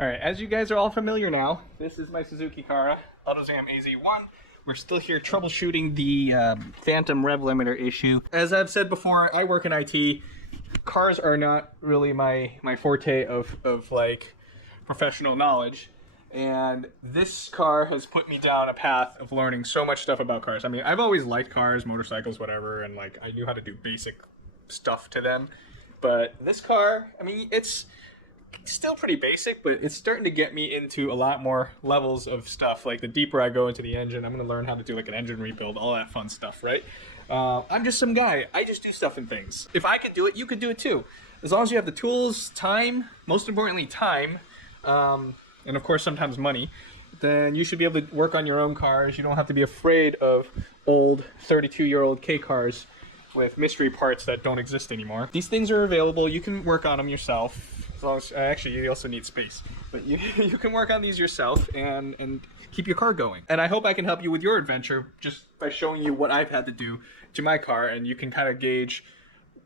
Alright, as you guys are all familiar now, this is my Suzuki Cara Autozam AZ-1. We're still here troubleshooting the phantom rev limiter issue. As I've said before, I work in IT. Cars are not really my forte of like professional knowledge. And this car has put me down a path of learning so much stuff about cars. I mean, I've always liked cars, motorcycles, whatever, and like I knew how to do basic stuff to them. But this car, I mean, it's still pretty basic, but it's starting to get me into a lot more levels of stuff. Like the deeper I go into the engine, I'm going to learn how to do like an engine rebuild, all that fun stuff, right? I'm just some guy. I just do stuff and things. If I could do it, you could do it too. As long as you have the tools, time, most importantly time, and of course sometimes money, then you should be able to work on your own cars. You don't have to be afraid of old 32-year-old K cars with mystery parts that don't exist anymore. These things are available. You can work on them yourself. As long as, actually, you also need space. But you can work on these yourself and keep your car going. And I hope I can help you with your adventure just by showing you what I've had to do to my car, and you can kind of gauge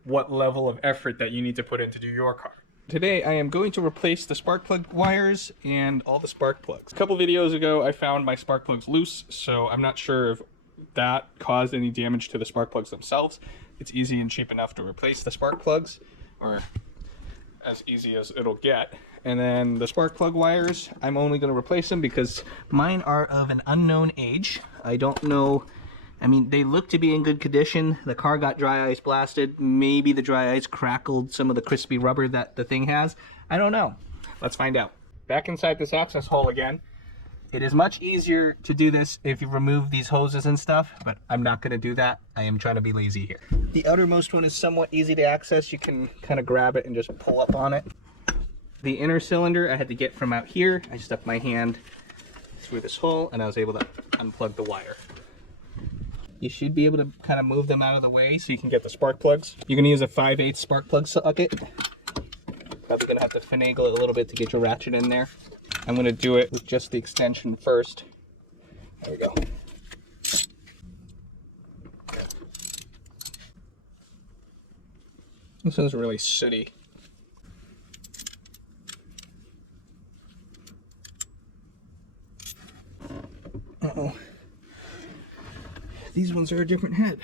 what level of effort that you need to put in to do your car. Today I am going to replace the spark plug wires and all the spark plugs. A couple videos ago I found my spark plugs loose, so I'm not sure if that caused any damage to the spark plugs themselves. It's easy and cheap enough to replace the spark plugs, or as easy as it'll get. And then the spark plug wires, I'm only going to replace them because mine are of an unknown age. I don't know. I mean, they look to be in good condition. The car got dry ice blasted. Maybe the dry ice crackled some of the crispy rubber that the thing has. I don't know. Let's find out. Back inside this access hole again. It is much easier to do this if you remove these hoses and stuff, but I'm not going to do that. I am trying to be lazy here. The outermost one is somewhat easy to access. You can kind of grab it and just pull up on it. The inner cylinder I had to get from out here. I stuck my hand through this hole and I was able to unplug the wire. You should be able to kind of move them out of the way so you can get the spark plugs. You're going to use a 5/8 spark plug socket. Probably going to have to finagle it a little bit to get your ratchet in there. I'm going to do it with just the extension first. There we go. This is really sooty. Uh-oh. These ones are a different head.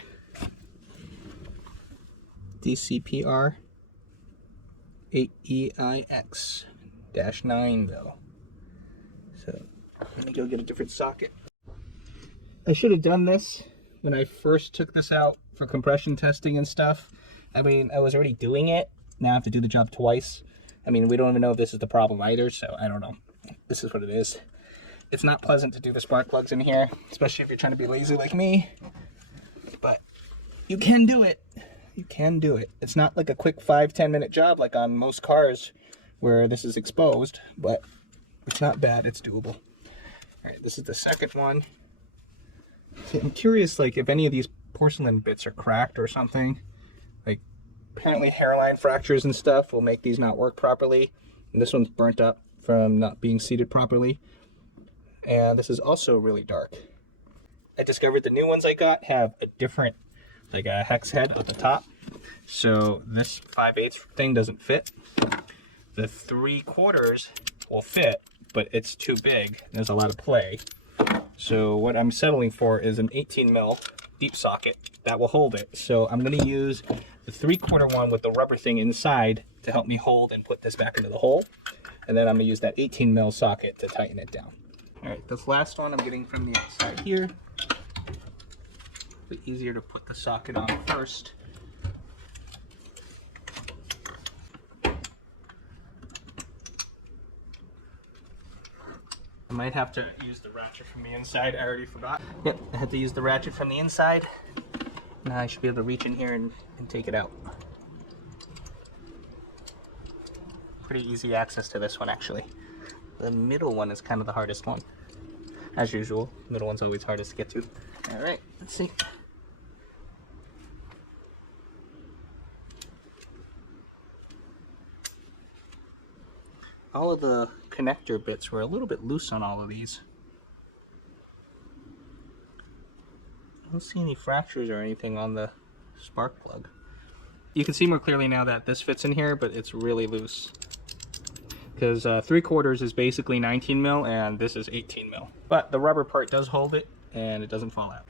DCPR8EIX-9 though. So let me go get a different socket. I should have done this when I first took this out for compression testing and stuff. I mean, I was already doing it. Now I have to do the job twice. I mean, we don't even know if this is the problem either, so I don't know. This is what it is. It's not pleasant to do the spark plugs in here, especially if you're trying to be lazy like me. But you can do it. You can do it. It's not like a quick 5-10 minute job like on most cars where this is exposed, but it's not bad. It's doable. All right, this is the second one. So I'm curious, like, if any of these porcelain bits are cracked or something. Like, apparently hairline fractures and stuff will make these not work properly. And this one's burnt up from not being seated properly. And this is also really dark. I discovered the new ones I got have a different, like a hex head at the top. So this 5/8 thing doesn't fit. The 3/4 will fit, but it's too big. There's a lot of play. So what I'm settling for is an 18 mil deep socket that will hold it. So I'm going to use the 3/4 one with the rubber thing inside to help me hold and put this back into the hole. And then I'm going to use that 18 mil socket to tighten it down. All right, this last one I'm getting from the outside here. A bit easier to put the socket on first. I might have to use the ratchet from the inside. I already forgot. Yep, I had to use the ratchet from the inside. Now I should be able to reach in here and take it out. Pretty easy access to this one, actually. The middle one is kind of the hardest one. As usual, the middle one's always hardest to get to. All right, let's see. All of the connector bits were a little bit loose on all of these. I don't see any fractures or anything on the spark plug. You can see more clearly now that this fits in here, but it's really loose. because 3/4 is basically 19 mil and this is 18 mil. But the rubber part does hold it and it doesn't fall out.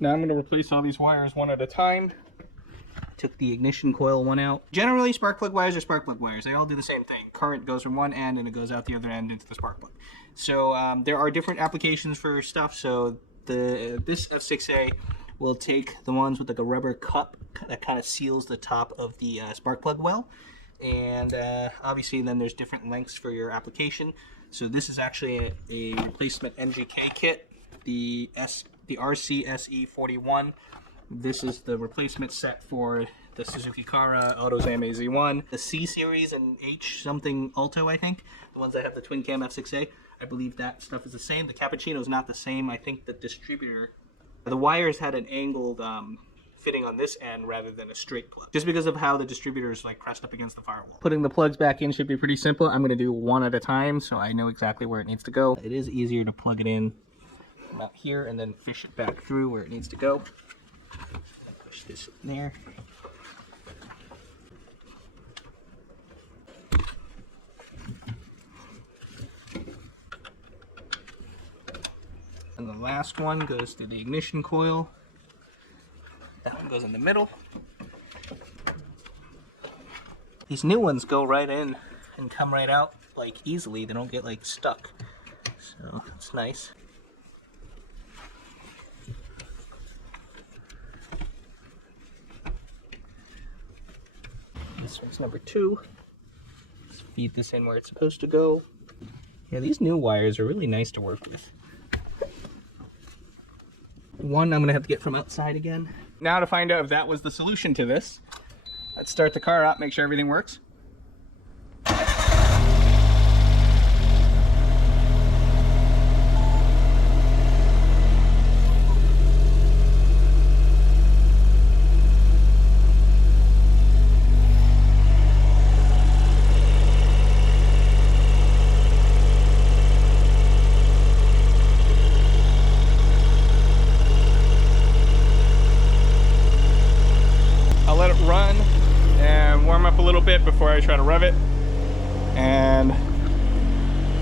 Now I'm going to replace all these wires one at a time. Took the ignition coil one out. Generally, spark plug wires are spark plug wires. They all do the same thing. Current goes from one end and it goes out the other end into the spark plug. So there are different applications for stuff. So this F6A will take the ones with like a rubber cup that kind of seals the top of the spark plug well. And obviously then there's different lengths for your application. So this is actually a replacement NGK kit, the RCSE41. This is the replacement set for the Suzuki Cara Autozam AZ-1, the C series and H something Alto, I think. The ones that have the twin cam F6A. I believe that stuff is the same. The cappuccino is not the same. I think the distributor, the wires had an angled fitting on this end rather than a straight plug, just because of how the distributor is like pressed up against the firewall. Putting the plugs back in should be pretty simple. I'm going to do one at a time so I know exactly where it needs to go. It is easier to plug it in from out here and then fish it back through where it needs to go. Push this in there. And the last one goes to the ignition coil. That one goes in the middle. These new ones go right in and come right out like easily. They don't get like stuck. So that's nice. This one's number 2. Let's feed this in where it's supposed to go. Yeah, these new wires are really nice to work with. One I'm gonna have to get from outside again. Now to find out if that was the solution to this, let's start the car up, make sure everything works. Run and warm up a little bit before I try to rev it. And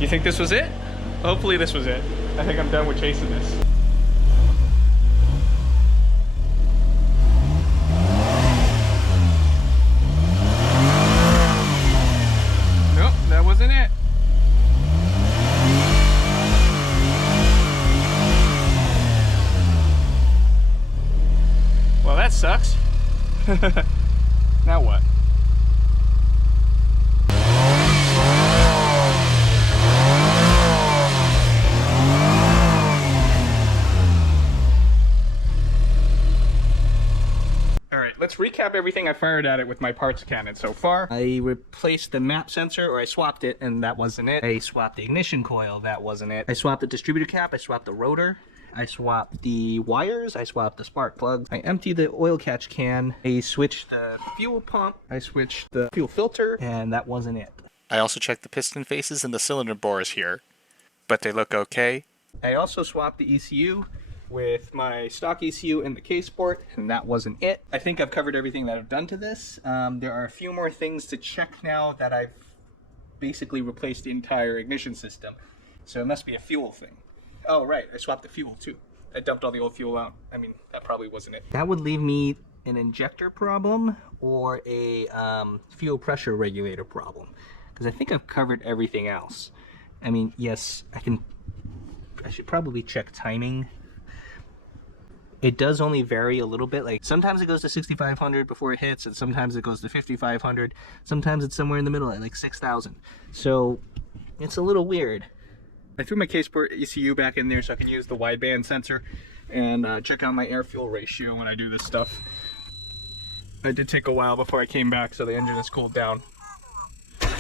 you think this was it? Hopefully this was it. I think I'm done with chasing this. Nope, that wasn't it. Well, that sucks. Now what? Alright, let's recap everything I fired at it with my parts cannon so far. I replaced the map sensor, or I swapped it, and that wasn't it. I swapped the ignition coil, that wasn't it. I swapped the distributor cap, I swapped the rotor. I swapped the wires, I swapped the spark plugs, I emptied the oil catch can, I switched the fuel pump, I switched the fuel filter, and that wasn't it. I also checked the piston faces and the cylinder bores here, but they look okay. I also swapped the ECU with my stock ECU and the keisport, and that wasn't it. I think I've covered everything that I've done to this. There are a few more things to check now that I've basically replaced the entire ignition system, so it must be a fuel thing. Oh, right, I swapped the fuel too. I dumped all the old fuel out. I mean, that probably wasn't it. That would leave me an injector problem or a fuel pressure regulator problem, because I think I've covered everything else. I mean, yes, I should probably check timing. It does only vary a little bit. Like sometimes it goes to 6,500 before it hits, and sometimes it goes to 5,500. Sometimes it's somewhere in the middle at like 6,000. So it's a little weird. I threw my keisport ECU back in there so I can use the wideband sensor and check out my air-fuel ratio when I do this stuff. It did take a while before I came back, so the engine has cooled down. As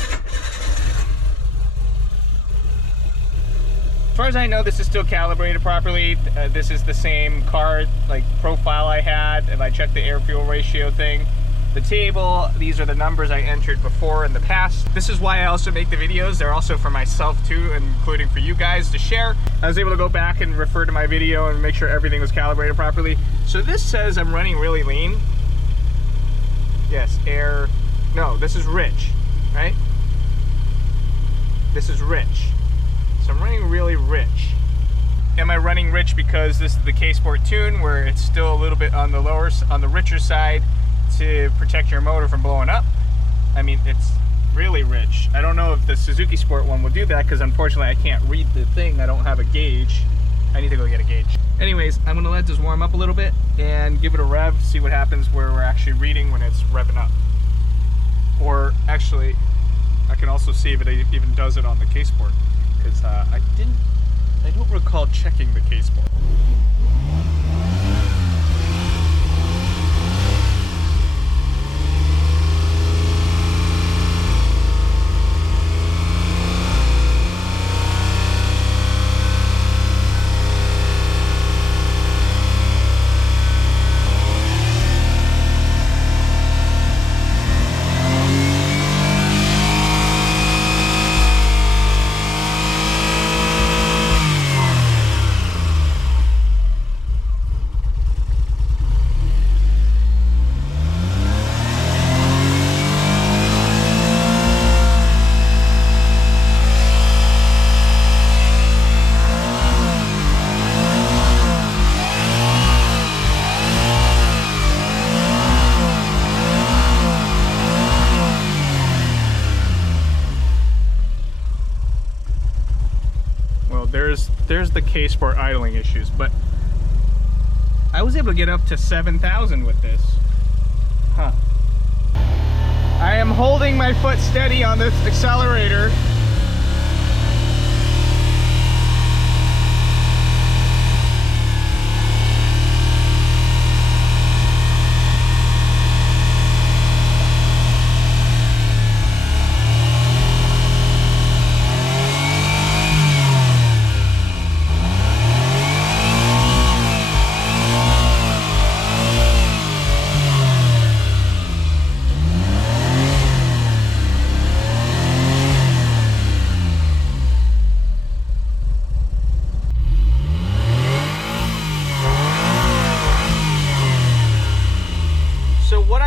far as I know, this is still calibrated properly. This is the same card like profile I had, and I checked the air-fuel ratio thing. The table, these are the numbers I entered before in the past. This is why I also make the videos. They're also for myself too, including for you guys to share. I was able to go back and refer to my video and make sure everything was calibrated properly. So this says I'm running really lean. Yes, air No, this is rich, right? This is rich. So I'm running really rich. Am I running rich because this is the keisport tune where it's still a little bit on the richer side to protect your motor from blowing up? I mean, it's really rich. I don't know if the Suzuki Sport one will do that because unfortunately I can't read the thing. I don't have a gauge. I need to go get a gauge. Anyways, I'm gonna let this warm up a little bit and give it a rev, see what happens where we're actually reading when it's revving up. Or actually, I can also see if it even does it on the keisport because I don't recall checking the keisport. There's the keisport idling issues, but I was able to get up to 7,000 with this. Huh. I am holding my foot steady on this accelerator.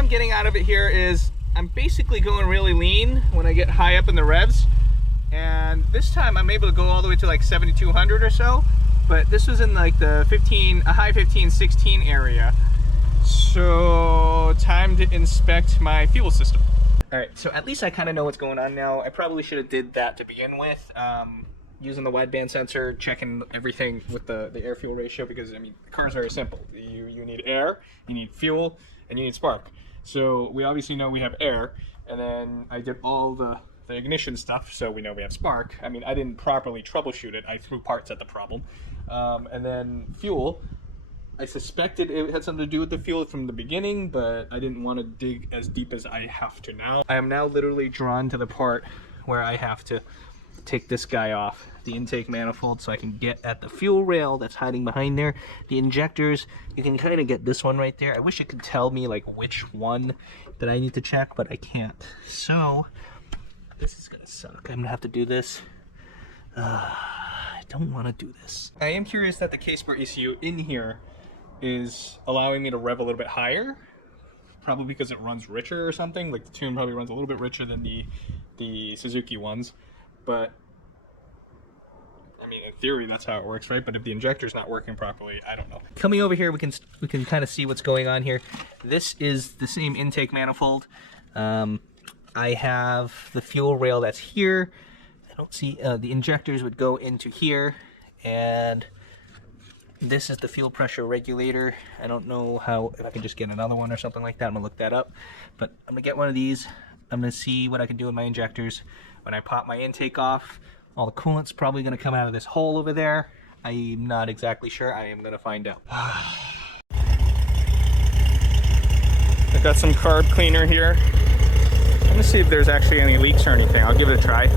Getting out of it here is I'm basically going really lean when I get high up in the revs, and this time I'm able to go all the way to like 7,200 or so, but this was in like the a high 15, 16 area. So time to inspect my fuel system. All right, so at least I kind of know what's going on now. I probably should have did that to begin with, using the wideband sensor, checking everything with the air fuel ratio, because I mean the car's very simple. You need air, you need fuel, and you need spark. So we obviously know we have air, and then I did all the ignition stuff, so we know we have spark. I mean, I didn't properly troubleshoot it. I threw parts at the problem. And then fuel, I suspected it had something to do with the fuel from the beginning, but I didn't want to dig as deep as I have to now. I am now literally drawn to the part where I have to take this guy off, the intake manifold, so I can get at the fuel rail that's hiding behind there. The injectors, you can kind of get this one right there. I wish it could tell me like which one that I need to check, but I can't. So this is gonna suck. I'm gonna have to do this. I don't want to do this. I am curious that the keisport ECU in here is allowing me to rev a little bit higher, probably because it runs richer or something. Like the tune probably runs a little bit richer than the Suzuki ones. But I mean, in theory, that's how it works, right? But if the injector's not working properly, I don't know. Coming over here, we can kind of see what's going on here. This is the same intake manifold. I have the fuel rail that's here. I don't see the injectors would go into here, and this is the fuel pressure regulator. I don't know if I can just get another one or something like that. I'm gonna look that up, but I'm gonna get one of these. I'm gonna see what I can do with my injectors. When I pop my intake off, all the coolant's probably gonna come out of this hole over there. I'm not exactly sure. I am gonna find out. I got some carb cleaner here. I'm gonna see if there's actually any leaks or anything. I'll give it a try.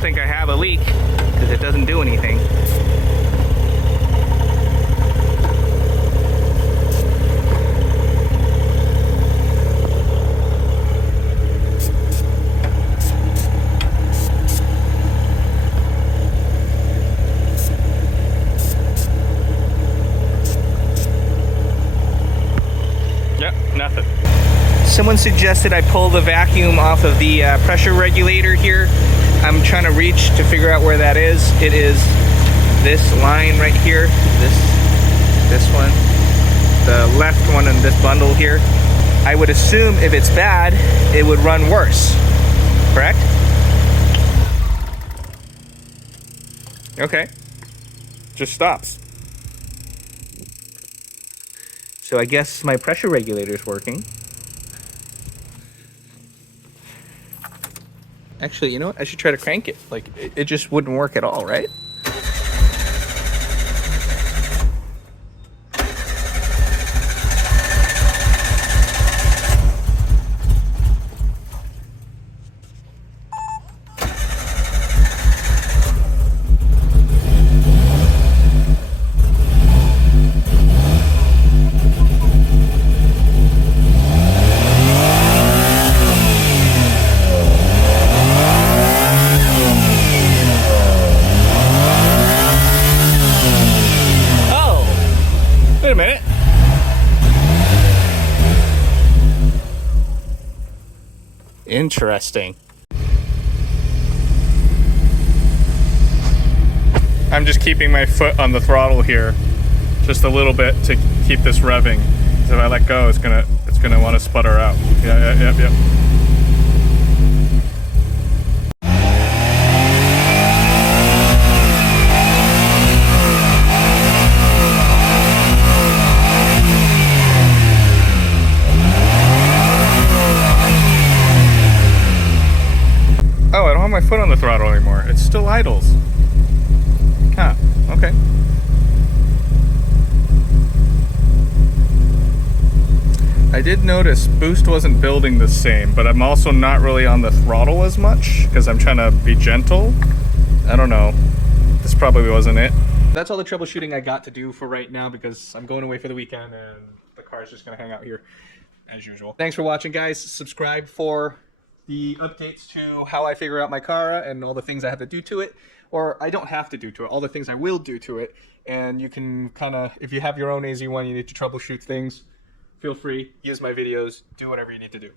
Think I have a leak because it doesn't do anything. Someone suggested I pull the vacuum off of the pressure regulator here. I'm trying to reach to figure out where that is. It is this line right here. This one. The left one in this bundle here. I would assume if it's bad, it would run worse. Correct? Okay. Just stops. So I guess my pressure regulator is working. Actually, you know what? I should try to crank it. Like, it just wouldn't work at all, right? Wait a minute. Interesting. I'm just keeping my foot on the throttle here just a little bit to keep this revving. Because if I let go, it's gonna want to sputter out. Yep. Oh, I don't have my foot on the throttle anymore. It still idles. Huh, okay. I did notice boost wasn't building the same, but I'm also not really on the throttle as much because I'm trying to be gentle. I don't know. This probably wasn't it. That's all the troubleshooting I got to do for right now because I'm going away for the weekend and the car's just going to hang out here as usual. Thanks for watching, guys. Subscribe for the updates to how I figure out my Cara and all the things I have to do to it, or I don't have to do to it, all the things I will do to it. And you can kind of, if you have your own AZ-1, you need to troubleshoot things, feel free, use my videos, do whatever you need to do.